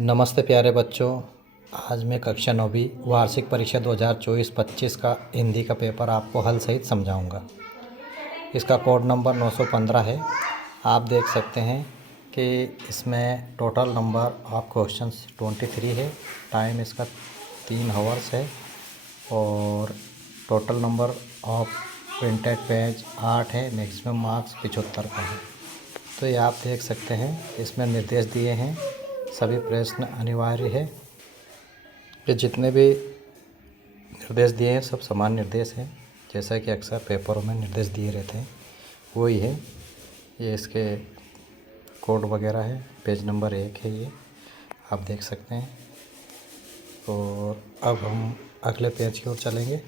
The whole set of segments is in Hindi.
नमस्ते प्यारे बच्चों। आज मैं कक्षा 9वीं वार्षिक परीक्षा 2024-25 का हिंदी का पेपर आपको हल सहित समझाऊंगा। इसका कोड नंबर 915 है। आप देख सकते हैं कि इसमें टोटल नंबर ऑफ क्वेश्चंस 23 है। टाइम इसका 3 आवर्स है और total number of printed page 8 है। मैक्सिमम मार्क्स 75 का है। तो ये आप देख सकते हैं, इसमें निर्देश दिए हैं। सभी प्रश्न अनिवार्य है कि जितने भी निर्देश दिए हैं सब समान निर्देश हैं, जैसा कि अक्सर पेपरों में निर्देश दिए रहते हैं वही है। ये इसके कोड वगैरह है। पेज नंबर 1 है, ये आप देख सकते हैं। और अब हम अगले पेज की ओर चलेंगे।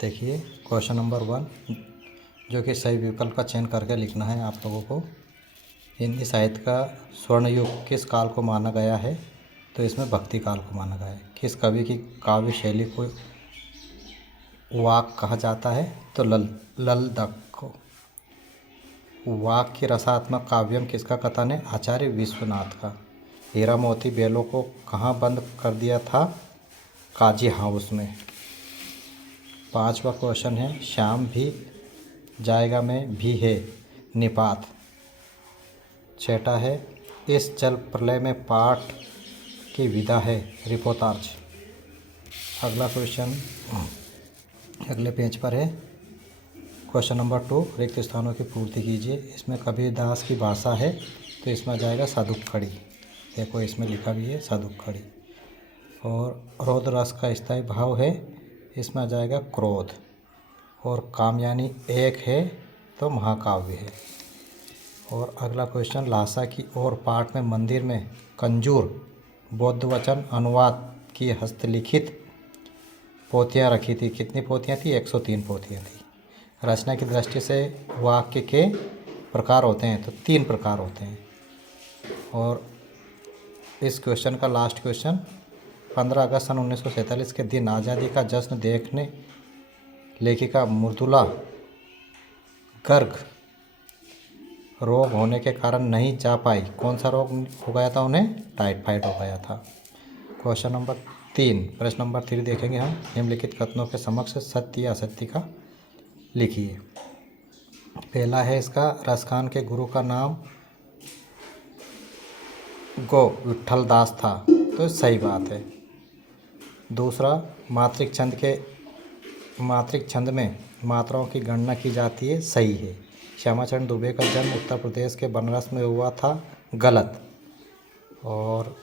देखिए क्वेश्चन नंबर 1, जो कि सही विकल्प का चयन करके लिखना है आप लोगों को। हिंदी साहित्य का स्वर्ण युग किस काल को माना गया है? तो इसमें भक्ति काल को माना गया है। किस कवि की काव्य शैली को वाक कहा जाता है? तो ललदक को। वाक की रसात्मक काव्यम किसका कथन है? आचार्य विश्वनाथ का। हीरा मोती बैलों को कहाँ बंद कर दिया था? काजी हाउस में। 5वां क्वेश्चन है, श्याम भी जाएगा में भी है निपात। 6ठा है, इस जल प्रलय में पाठ की विधा है रिपोर्टाज। अगला क्वेश्चन अगले पेज पर है। क्वेश्चन नंबर 2, रिक्त स्थानों की पूर्ति कीजिए। इसमें कबीरदास की भाषा है तो इसमें आ जाएगा साधुखड़ी। देखो इसमें लिखा भी है साधुखड़ी। और रौद्र रस का स्थायी भाव है, इसमें आ जाएगा क्रोध। और कामयानी एक है तो महाकाव्य है। और अगला क्वेश्चन, लासा की और पाठ में मंदिर में कंजूर बौद्ध वचन अनुवाद की हस्तलिखित पोथियाँ रखी थी। कितनी पोथियाँ थी? 103 पोथियाँ थी। रचना की दृष्टि से वाक्य के प्रकार होते हैं तो 3 प्रकार होते हैं। और इस क्वेश्चन का लास्ट क्वेश्चन, 15 अगस्त सन 1947 के दिन आज़ादी का जश्न देखने लेखिका मृदुला गर्ग रोग होने के कारण नहीं जा पाई। कौन सा रोग हो गया था उन्हें? टाइफाइड हो गया था। क्वेश्चन नंबर 3, प्रश्न नंबर 3 देखेंगे हम। निम्नलिखित कथनों के समक्ष सत्य या असत्य का लिखिए। पहला है इसका, रसखान के गुरु का नाम गो विट्ठल दास था, तो सही बात है। दूसरा, मात्रिक छंद में मात्राओं की गणना की जाती है, सही है। श्यामाचरण दुबे का जन्म उत्तर प्रदेश के बनारस में हुआ था, गलत। और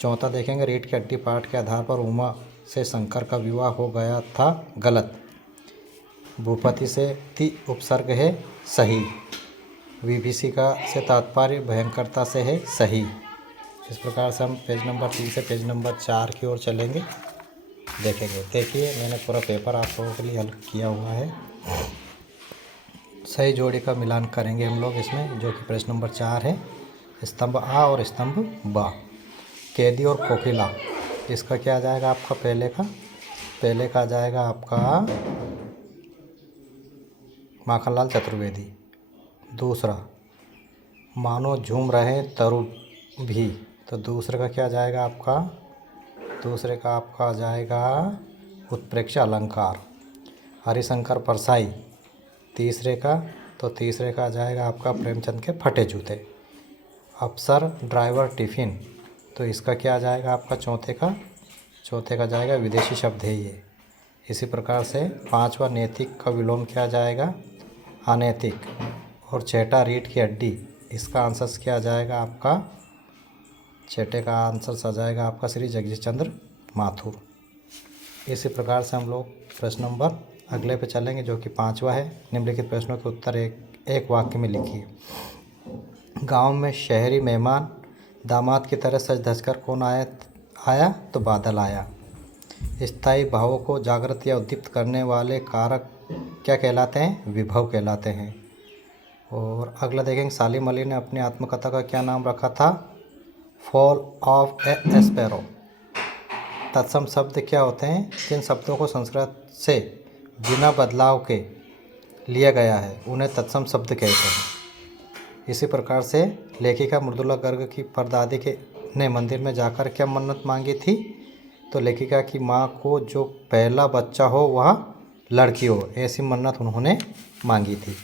चौथा देखेंगे, रीढ़ की हड्डी पाठ के आधार पर उमा से शंकर का विवाह हो गया था, गलत। भूपति से ति उपसर्ग है, सही। विभीषी का से तात्पर्य भयंकरता से है, सही। इस प्रकार से हम पेज नंबर 3 से पेज नंबर 4 की ओर चलेंगे, देखेंगे। देखिए मैंने पूरा पेपर आप लोगों के लिए हल किया हुआ है। सही जोड़ी का मिलान करेंगे हम लोग इसमें, जो कि प्रश्न नंबर 4 है। स्तंभ आ और स्तंभ बा। कैदी और कोकिला, इसका क्या आ जाएगा आपका? पहले का आ जाएगा आपका माखनलाल चतुर्वेदी। दूसरा, मानो झूम रहे तरु भी, तो दूसरे का क्या आ जाएगा आपका? दूसरे का आपका आ जाएगा उत्प्रेक्षा अलंकार। हरिशंकर परसाई तीसरे का आ जाएगा आपका प्रेमचंद के फटे जूते। अफसर ड्राइवर टिफ़िन, तो इसका क्या आ जाएगा आपका? चौथे का जाएगा विदेशी शब्द है ये। इसी प्रकार से 5वां, नैतिक का विलोम क्या आ जाएगा? अनैतिक। और 6ठा, रीढ़ की हड्डी, इसका आंसर क्या आ जाएगा आपका? 6ठे का आंसर आ जाएगा आपका श्री जगदीश चंद्र माथुर। इसी प्रकार से हम लोग प्रश्न नंबर अगले पे चलेंगे, जो कि 5वां है। निम्नलिखित प्रश्नों के उत्तर एक वाक्य में लिखिए। गांव में शहरी मेहमान दामाद की तरह सज धज कर कौन आया? तो बादल आया। स्थायी भावों को जागृत या उद्दीप्त करने वाले कारक क्या कहलाते हैं? विभव कहलाते हैं। और अगला देखेंगे, सालिम अली ने अपनी आत्मकथा का क्या नाम रखा था? Fall of A sparrow. तत्सम शब्द क्या होते हैं? जिन शब्दों को संस्कृत से बिना बदलाव के लिया गया है उन्हें तत्सम शब्द कहते हैं। इसी प्रकार से लेखिका मृदुला गर्ग की परदादी के ने मंदिर में जाकर क्या मन्नत मांगी थी? तो लेखिका की माँ को जो पहला बच्चा हो वह लड़की हो, ऐसी मन्नत उन्होंने मांगी थी,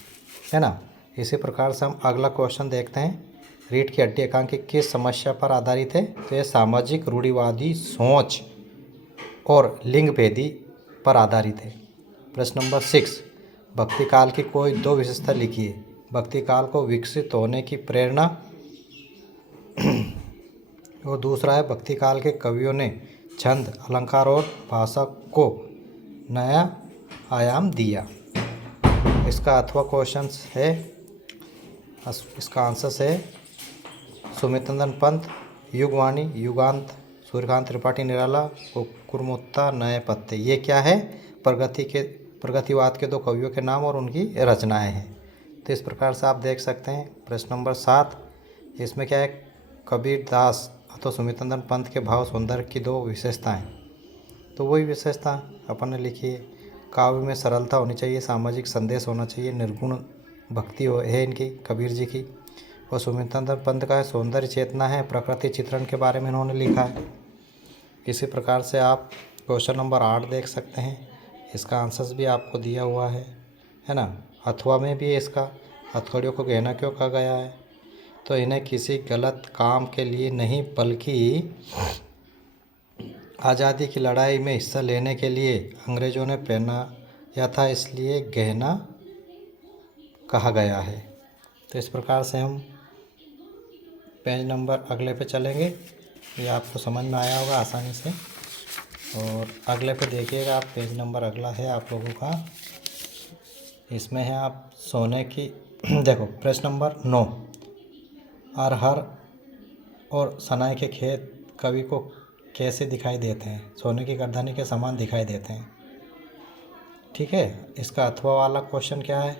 है ना। इसी प्रकार से हम अगला क्वेश्चन देखते हैं। रीढ़ की हड्डी एकांकी किस समस्या पर आधारित है? तो यह सामाजिक रूढ़िवादी सोच और लिंग भेदी पर आधारित है। प्रश्न नंबर 6, भक्ति काल की कोई दो विशेषता लिखिए। भक्ति काल को विकसित होने की प्रेरणा और दूसरा है भक्ति काल के कवियों ने छंद, अलंकार और भाषा को नया आयाम दिया। इसका अथवा क्वेश्चन है, इसका आंसर है सुमितनंदन पंत, युगवाणी, युगांत, सूर्यकांत त्रिपाठी निराला, कुरमुत्ता, नए पत्ते। ये क्या है? प्रगतिवाद के दो कवियों के नाम और उनकी रचनाएं हैं। तो इस प्रकार से आप देख सकते हैं। प्रश्न नंबर 7, इसमें क्या है? कबीर दास अथवा सुमितनंदन पंत के भाव सौंदर्य की दो विशेषताएं। तो वही विशेषता अपन ने लिखी है। काव्य में सरलता होनी चाहिए, सामाजिक संदेश होना चाहिए, निर्गुण भक्ति है इनकी, कबीर जी की। और सुमितनंदन पंत का है सौंदर्य चेतना है, प्रकृति चित्रण के बारे में इन्होंने लिखा है। इसी प्रकार से आप क्वेश्चन नंबर 8 देख सकते हैं। इसका आंसर भी आपको दिया हुआ है ना। अथवा में भी इसका हथकड़ियों को गहना क्यों कहा गया है? तो इन्हें किसी गलत काम के लिए नहीं बल्कि आज़ादी की लड़ाई में हिस्सा लेने के लिए अंग्रेज़ों ने पहनाया था, इसलिए गहना कहा गया है। तो इस प्रकार से हम पेज नंबर अगले पे चलेंगे। ये आपको समझ में आया होगा आसानी से। और अगले पे देखिएगा आप, पेज नंबर अगला है आप लोगों का, इसमें है आप सोने की देखो प्रश्न नंबर 9, अरहर और सनाई के खेत कवि को कैसे दिखाई देते हैं? सोने की गर्दनी के समान दिखाई देते हैं। ठीक है। इसका अथवा वाला क्वेश्चन क्या है?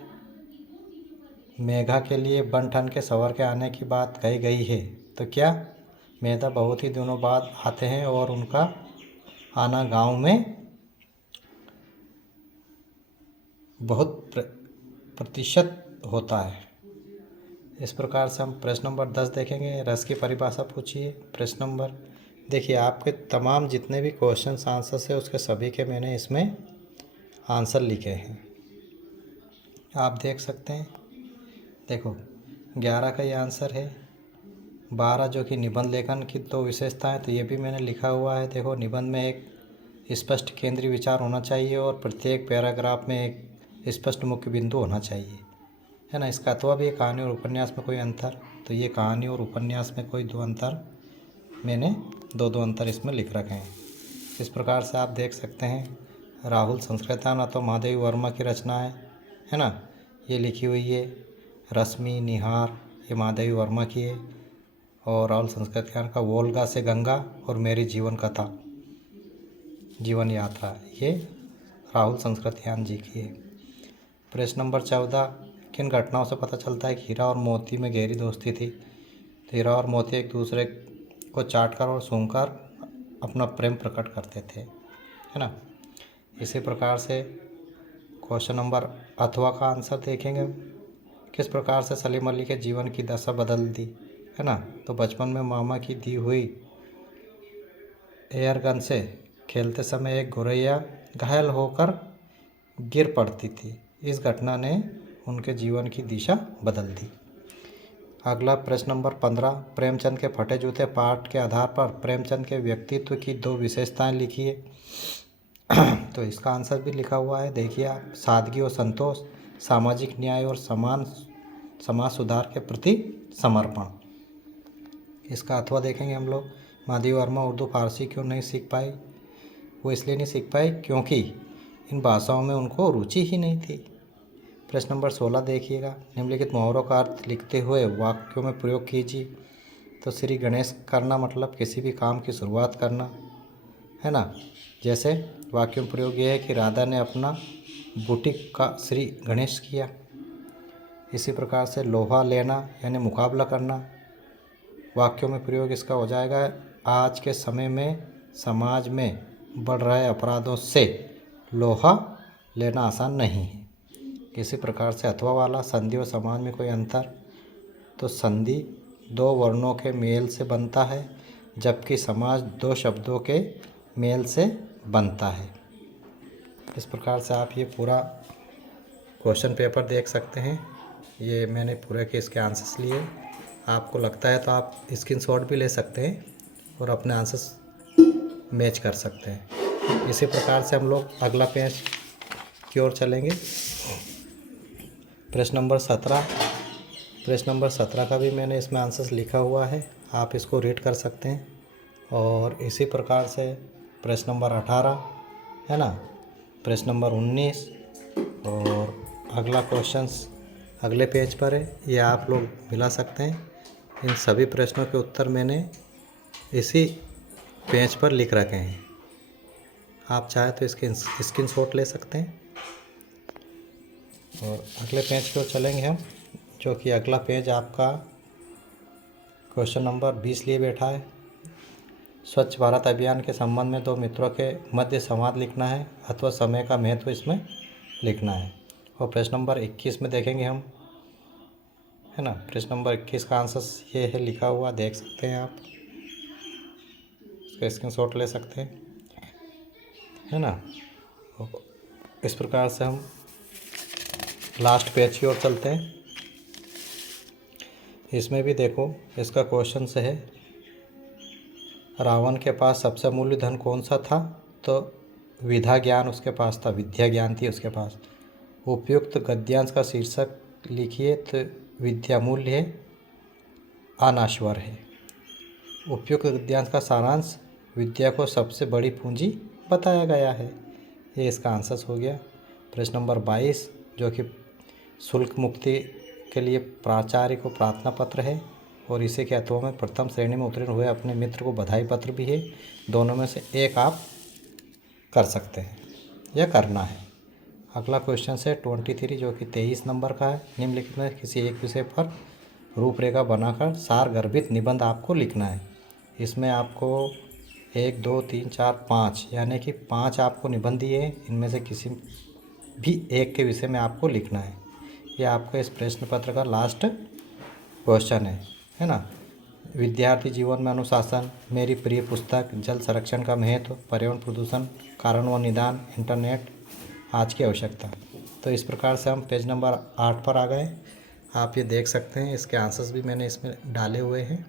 मेघा के लिए बन ठन के सवर के आने की बात कही गई है। तो क्या? मेधा बहुत ही दिनों बाद आते हैं और उनका आना गांव में बहुत प्रतिशत होता है। इस प्रकार से हम प्रश्न नंबर 10 देखेंगे। रस की परिभाषा पूछिए। प्रश्न नंबर देखिए, आपके तमाम जितने भी क्वेश्चन आंसर्स है उसके सभी के मैंने इसमें आंसर लिखे हैं, आप देख सकते हैं। देखो 11 का ये आंसर है। 12 जो कि निबंध लेखन की दो विशेषताएं, तो ये भी मैंने लिखा हुआ है। देखो निबंध में एक स्पष्ट केंद्रीय विचार होना चाहिए और प्रत्येक पैराग्राफ में एक स्पष्ट मुख्य बिंदु होना चाहिए, है ना। इसका अथवा भी कहानी और उपन्यास में कोई अंतर, तो ये कहानी और उपन्यास में कोई दो अंतर, मैंने दो अंतर इसमें लिख रखे हैं। इस प्रकार से आप देख सकते हैं। राहुल संस्कृतान तो महादेवी वर्मा की रचनाएं, है ना, ये लिखी हुई है। रश्मि, निहार, ये महादेवी वर्मा की है। और राहुल संस्कृतान का वोल्गा से गंगा और मेरी जीवन कथा, जीवन यात्रा, ये राहुल संस्कृतियान जी की है। प्रश्न नंबर 14, किन घटनाओं से पता चलता है कि हीरा और मोती में गहरी दोस्ती थी? तो हीरा और मोती एक दूसरे को चाटकर और सूंघकर अपना प्रेम प्रकट करते थे, है ना। इसी प्रकार से क्वेश्चन नंबर अथवा का आंसर देखेंगे। किस प्रकार से सलीम अली के जीवन की दशा बदल दी, है ना। तो बचपन में मामा की दी हुई एयरगन से खेलते समय एक गौरैया घायल होकर गिर पड़ती थी। इस घटना ने उनके जीवन की दिशा बदल दी। अगला प्रश्न नंबर 15, प्रेमचंद के फटे जूते पाठ के आधार पर प्रेमचंद के व्यक्तित्व की दो विशेषताएं लिखिए। तो इसका आंसर भी लिखा हुआ है, देखिए आप। सादगी और संतोष, सामाजिक न्याय और समाज सुधार के प्रति समर्पण। इसका अथवा देखेंगे हम लोग। माधवी वर्मा उर्दू फारसी क्यों नहीं सीख पाई? वो इसलिए नहीं सीख पाई क्योंकि इन भाषाओं में उनको रुचि ही नहीं थी। प्रश्न नंबर 16 देखिएगा। निम्नलिखित मुहावरों का अर्थ लिखते हुए वाक्यों में प्रयोग कीजिए। तो श्री गणेश करना मतलब किसी भी काम की शुरुआत करना, है ना। जैसे वाक्य में प्रयोग ये है कि राधा ने अपना बुटीक का श्री गणेश किया। इसी प्रकार से लोहा लेना यानी मुकाबला करना, वाक्यों में प्रयोग इसका हो जाएगा, आज के समय में समाज में बढ़ रहे अपराधों से लोहा लेना आसान नहीं है। इसी प्रकार से अथवा वाला, संधि और समाज में कोई अंतर, तो संधि दो वर्णों के मेल से बनता है, जबकि समास दो शब्दों के मेल से बनता है। इस प्रकार से आप ये पूरा क्वेश्चन पेपर देख सकते हैं। ये मैंने पूरे के इसके आंसर्स लिए। आपको लगता है तो आप स्क्रीनशॉट भी ले सकते हैं और अपने आंसर्स मैच कर सकते हैं। इसी प्रकार से हम लोग अगला पेज की ओर चलेंगे। प्रश्न नंबर 17 का भी मैंने इसमें आंसर्स लिखा हुआ है, आप इसको रीड कर सकते हैं। और इसी प्रकार से प्रश्न नंबर 18 है ना, प्रश्न नंबर 19 और अगला क्वेश्चंस अगले पेज पर है, ये आप लोग मिला सकते हैं। इन सभी प्रश्नों के उत्तर मैंने इसी पेज पर लिख रखे हैं, आप चाहे तो इसके स्क्रीनशॉट ले सकते हैं। और अगले पेज की ओर चलेंगे हम, जो कि अगला पेज आपका क्वेश्चन नंबर 20 लिए बैठा है। स्वच्छ भारत अभियान के संबंध में दो मित्रों के मध्य संवाद लिखना है अथवा समय का महत्व इसमें लिखना है। और प्रश्न नंबर 21 में देखेंगे हम, है ना। प्रश्न नंबर 21 का आंसर ये है लिखा हुआ, देख सकते हैं आप, इसका स्क्रीनशॉट ले सकते हैं, है ना। इस प्रकार से हम लास्ट पेज की ओर चलते हैं। इसमें भी देखो, इसका क्वेश्चन से है, रावण के पास सबसे मूल्य धन कौन सा था? तो विधा ज्ञान उसके पास था, विद्या ज्ञान थी उसके पास। उपयुक्त गद्यांश का शीर्षक लिखिए, तो विद्या मूल्य है, अनाश्वर है। उपयुक्त गद्यांश का सारांश, विद्या को सबसे बड़ी पूंजी बताया गया है। ये इसका आंसर हो गया। प्रश्न नंबर 22, जो कि शुल्क मुक्ति के लिए प्राचार्य को प्रार्थना पत्र है और इसी के अथवा में प्रथम श्रेणी में उत्तीर्ण हुए अपने मित्र को बधाई पत्र भी है। दोनों में से एक आप कर सकते हैं या करना है। अगला क्वेश्चन है 23, जो कि 23 नंबर का है। निम्नलिखित में किसी एक विषय पर रूपरेखा बनाकर सारगर्भित निबंध आपको लिखना है। इसमें आपको 1 2 3 4 5 यानी कि 5 आपको निबंध दिए हैं, इनमें से किसी भी एक के विषय में आपको लिखना है। ये आपका इस प्रश्न पत्र का लास्ट क्वेश्चन है ना। विद्यार्थी जीवन में अनुशासन, मेरी प्रिय पुस्तक, जल संरक्षण का महत्व, पर्यावरण प्रदूषण, कारण व निदान, इंटरनेट, आज की आवश्यकता। तो इस प्रकार से हम पेज नंबर 8 पर आ गए। आप ये देख सकते हैं, इसके आंसर्स भी मैंने इसमें डाले हुए हैं।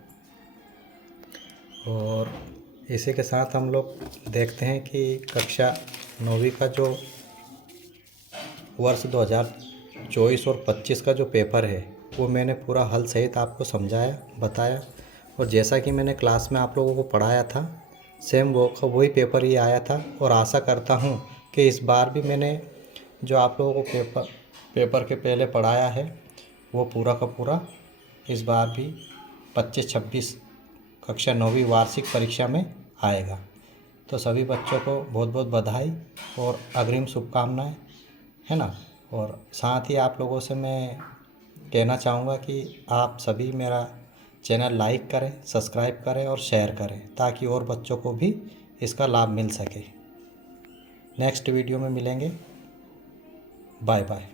और इसी के साथ हम लोग देखते हैं कि कक्षा 9वीं का जो वर्ष 2024 और 25 का जो पेपर है, वो मैंने पूरा हल सहित आपको समझाया, बताया। और जैसा कि मैंने क्लास में आप लोगों को पढ़ाया था, सेम वही पेपर ही आया था। और आशा करता हूँ कि इस बार भी मैंने जो आप लोगों को पेपर के पहले पढ़ाया है, वो पूरा का पूरा इस बार भी 25-26 कक्षा 9वीं वार्षिक परीक्षा में आएगा। तो सभी बच्चों को बहुत बहुत बधाई और अग्रिम शुभकामनाएं, है ना। और साथ ही आप लोगों से मैं कहना चाहूँगा कि आप सभी मेरा चैनल लाइक करें, सब्सक्राइब करें और शेयर करें, ताकि और बच्चों को भी इसका लाभ मिल सके। नेक्स्ट वीडियो में मिलेंगे। Bye bye.